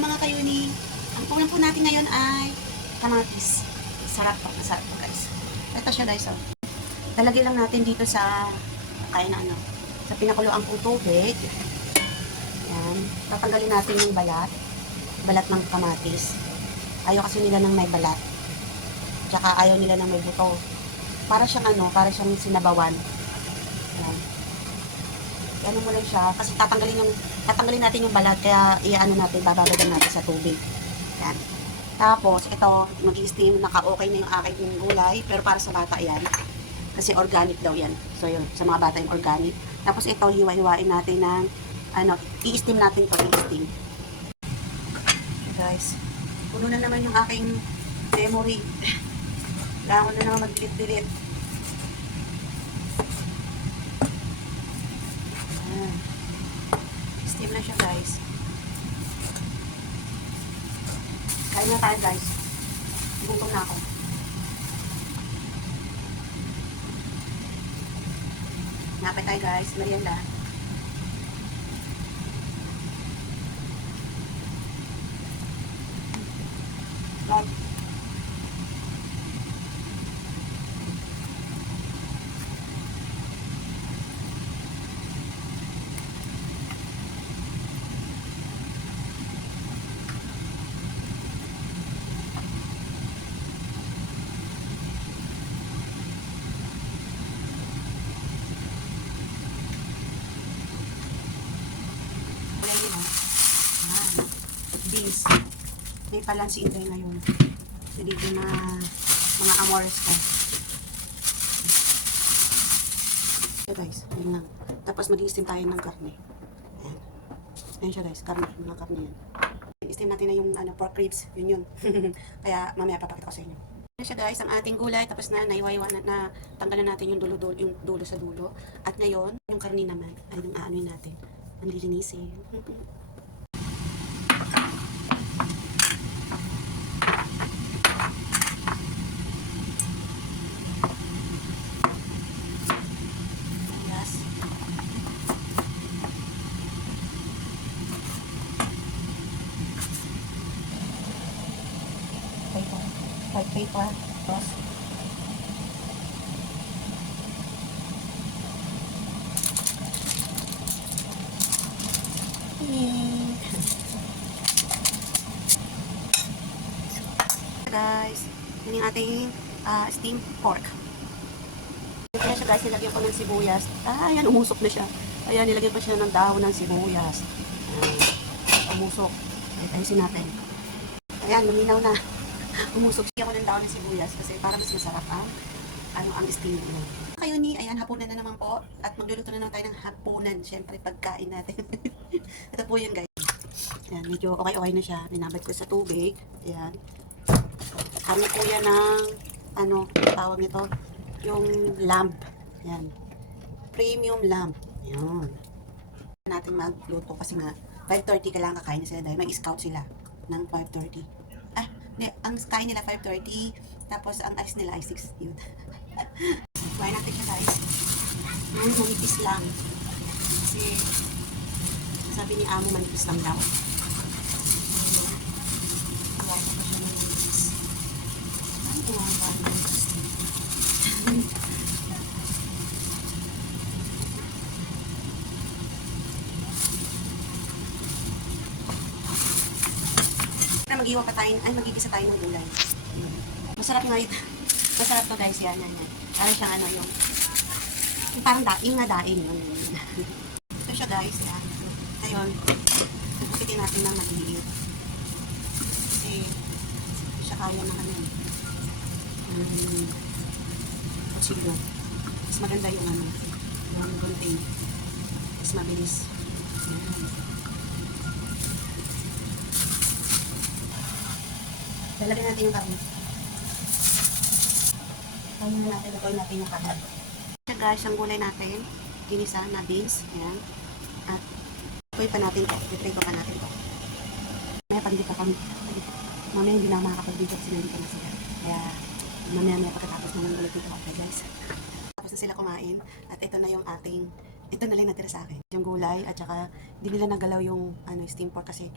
mga kayuni. Ang ulam po natin ngayon ay kamatis. Sarap po, masarap po guys. Ito siya guys, oh. Lalagay lang natin dito sa sa pinakuluang pong tubig. Yan. Tatanggalin natin yung balat ng kamatis. Ayaw kasi nila ng may balat. Tsaka ayaw nila ng may buto. Para siyang sinabawan. Yan. Ano mo lang siya, kasi tatanggalin natin yung balat, kaya bababagyan natin sa tubig. Yan. Tapos, ito, mag-i-steam, naka-okay na yung aking gulay, pero para sa bata yan. Kasi organic daw yan. So, yun, sa mga bata yung organic. Tapos, ito, hiwa-hiwain natin ng, i-steam natin ito, i-steam. Okay, guys. Puno na naman yung aking memory. Kailangan ko na naman mag-delete-delete. Steam na siya guys. Kain na tayo guys. Gutom na ako. Napay tayo guys. Merienda. Lord. Beans. May palang si Inday ngayon. So, dito na mga amores ko. So guys, yun lang. Tapos mag-i-steam tayo ng karne. Ayan. Ayan siya guys, mga karne yan. I-steam natin na yung pork ribs. Yun. Kaya mamaya papakita ko sa inyo. Ayan siya guys, ang ating gulay. Tapos naiwaiwa na tanggalan natin yung dulo sa dulo. At ngayon, yung karne naman ay yung aanoy natin. Ang lilinisin. Paper, tapos guys, yun yung ating steamed pork. Kaya siya guys, nilagyan ko ng sibuyas. Ayan, umusok na siya. Ayan, nilagyan ko siya ng dahon ng sibuyas. Umusok. Ayusin natin. Ayan, luminaw na. Umusok siya ko ng dahon ng sibuyas kasi para mas masarap ang steam mo. Kayuni, ayan, hapunan na naman po. At magluluto na naman tayo ng hapunan. Siyempre, pagkain natin. Ito po yun guys. Ayan, medyo okay na siya. Ninabad ko sa tubig. Ayan. Kami po yan ng, tawag nito, yung lamb. Ayan. Premium lamb. Ayan. Natin magluto kasi nga, 5:30 kailangan kakain sila dahil may scout sila ng 5:30. Ang kain nila 5:30, tapos ang alis nila ay 6. Yun. Kuhain natin siya guys. Manipis lang. Kasi, sabi ni Amo, manipis lang daw. Kuhain ko pa siya ng manipis. Ano kuhain pa ng manipis? Magigisa tayo ng gulay. Masarap nga ito. Masarap to guys, yan. Parang siyang yung parang daing na daing. Ito siya guys, yan. Ngayon, pupukitin natin ng maliit. Kasi, hindi siya kaya na kutsilo. Mas maganda yung yung gunting. Mas mabilis. Lalagyan natin yung karne. Lagyan natin yung karne. Ito guys, ang gulay natin, ginisa na beans. Ayan. At tuloy pa natin ito. Titrito pa natin ito. Mamaya pag dito kami. Mamaya hindi na makakapag-video kasi nandito na sila. Kaya mamaya pagkatapos na ng gulay dito. Okay guys. Tapos na sila kumain. At ito na yung ito na lang natira sa akin. Yung gulay at saka hindi nila nagalaw yung steam pork kasi